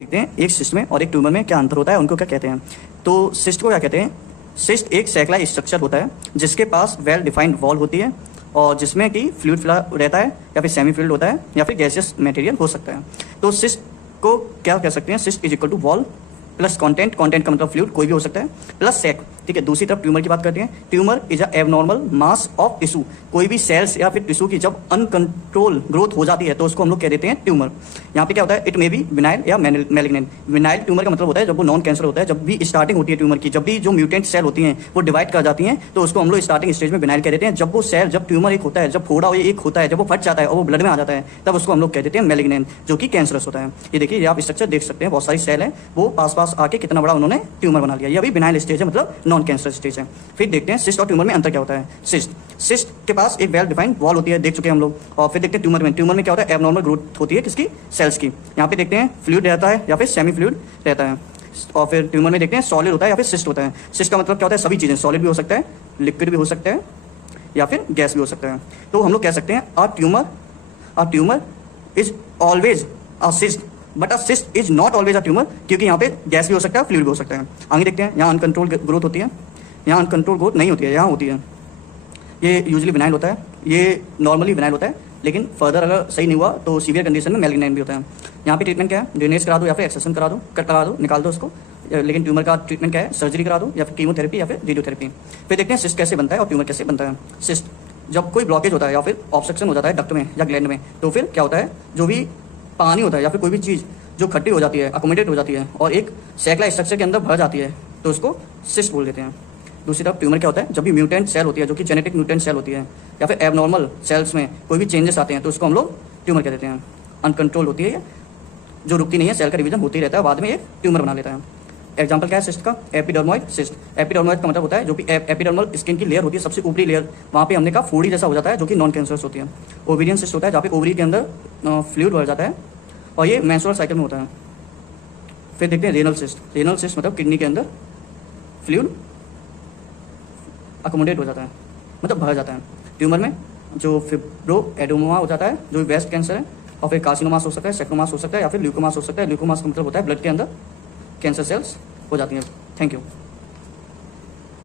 देखते हैं एक सिस्ट में और एक ट्यूमर में क्या अंतर होता है, उनको क्या कहते हैं। तो सिस्ट को क्या कहते हैं, सिस्ट एक सैकला स्ट्रक्चर होता है जिसके पास वेल डिफाइंड वॉल होती है और जिसमें कि फ्लूइड रहता है या फिर सेमी फ्लूइड होता है या फिर गैसियस मटेरियल हो सकता है। तो सिस्ट को क्या कह सकते हैं, cyst is equal to wall plus content का मतलब फ्लूइड कोई भी हो सकता है प्लस सैक। ठीक है, दूसरी तरफ ट्यूमर की बात करते हैं। Tumour is a abnormal mass of tissue, कोई भी सेल्स या फिर टिश्यू की जब अनकंट्रोल ग्रोथ हो जाती है तो उसको हम लोग कह देते हैं ट्यूमर। यहाँ पे क्या होता है, इट मे बी विनाइल या मैलिग्नेंट। विनाइल ट्यूमर का मतलब होता है जब वो नॉन कैंसर होता है, जब भी स्टार्टिंग होती है ट्यूमर की, जब भी जो म्यूटेंट सेल होती हैं वो डिवाइड कर जाती हैं तो उसको हम लोग स्टार्टिंग स्टेज में विनाइल कह देते हैं। जब वो सेल, जब ट्यूमर एक होता है, जब फोड़ा एक होता है, जब वो फट जाता है और वो ब्लड में आ जाता है तब उसको हम लोग कह देते हैं मैलिग्नेंट, जो कि कैंसरस होता है। ये देखिए, ये आप स्ट्रक्चर देख सकते हैं, बहुत सारी सेल है, वो पास आके कितना बड़ा उन्होंने ट्यूमर बना लिया। ये अभी विनाइल स्टेज है, मतलब नॉन कैंसर स्टेज है। फिर देखते हैं सिस्ट और ट्यूमर में अंतर क्या होता है। सिस्ट के पास एक वेल डिफाइंड वॉल होती है, देख चुके हैं हम लोग। और फिर देखते हैं ट्यूमर में क्या होता है, एबनॉर्मल ग्रोथ होती है किसकी, सेल्स की। यहाँ पे देखते हैं फ्लूइड रहता है या फिर सेमी फ्लूइड रहता है। और फिर ट्यूमर में देखते हैं सॉलिड होता है या फिर सिस्ट होता है। सिस्ट का मतलब क्या होता है, सभी चीज़ें, सॉलिड भी हो सकता है, लिक्विड भी हो सकता है या फिर गैस भी हो सकता है। तो हम लोग कह सकते हैं a tumour is always a cyst but a cyst is not always a tumour, क्योंकि यहाँ पे गैस भी हो सकता है, फ्लूइड भी हो सकता है। आगे देखते हैं, यहाँ अनकंट्रोल ग्रोथ होती है, यहाँ अनकंट्रोल ग्रोथ नहीं होती है, यहाँ होती है। ये यूजुअली विनाइल होता है, ये नॉर्मली विनाइल होता है, लेकिन फर्दर अगर सही नहीं हुआ तो सीवियर कंडीशन में मैलिग्नेंट भी होता है। यहाँ पे ट्रीटमेंट क्या है, ड्रेनेज करा दो या फिर एक्सेशन करा दो, कट करा दो, निकाल दो उसको। लेकिन ट्यूमर का ट्रीटमेंट क्या है, सर्जरी करा दो या फिर कीमोथेरेपी या फिर रेडियोथेरेपी। फिर देखते हैं सिस्ट कैसे बनता है और ट्यूमर कैसे बनता है। सिस्ट जब कोई ब्लॉकेज होता है या फिर ऑब्स्ट्रक्शन हो जाता है डक्ट में या ग्लैंड में, तो फिर क्या होता है, जो भी पानी होता है या फिर कोई भी चीज़ जो खट्टी हो जाती है, अकोमोडेट हो जाती है और एक सैकला स्ट्रक्चर के अंदर भर जाती है तो उसको सिस्ट बोल देते हैं। दूसरी तरफ ट्यूमर क्या होता है, जब भी म्यूटेंट सेल होती है, जो कि जेनेटिक म्यूटेंट सेल होती है या फिर एबनॉर्मल सेल्स में कोई भी चेंजेस आते हैं तो उसको हम लोग ट्यूमर कह देते हैं। अनकंट्रोल होती है, जो रुकती नहीं है, सेल का डिवीजन होती रहता है, बाद में ये ट्यूमर बना लेता है। एग्जाम्पल क्या है सिस्ट का, एपिडर्मोइड सिस्ट। एपिडर्मोइड का मतलब होता है जो भी एपिडर्मल स्किन की लेयर होती है, सबसे ऊपरी लेयर, वहाँ पे हमने कहा फोड़ी जैसा हो जाता है, जो कि नॉन कैंसरस होती है। ओवेरियन सिस्ट होता है जहाँ पे ओवरी के अंदर फ्लूइड भर जाता है और ये मेंस्ट्रुअल साइकिल में होता है। फिर देखते हैं रेनल सिस्ट मतलब किडनी के अंदर फ्लूइड अकोमोडेट हो जाता है, मतलब भर जाता है। ट्यूमर में जो फिब्रो एडोमा हो जाता है, जो ब्रेस्ट कैंसर है, और फिर कार्सिनोमास हो सकता है, सेक्नोमास हो सकता है या फिर ल्यूकोमास हो सकता है। ल्यूकोमास का मतलब होता है ब्लड के अंदर कैंसर सेल्स हो जाती हैं। Thank you.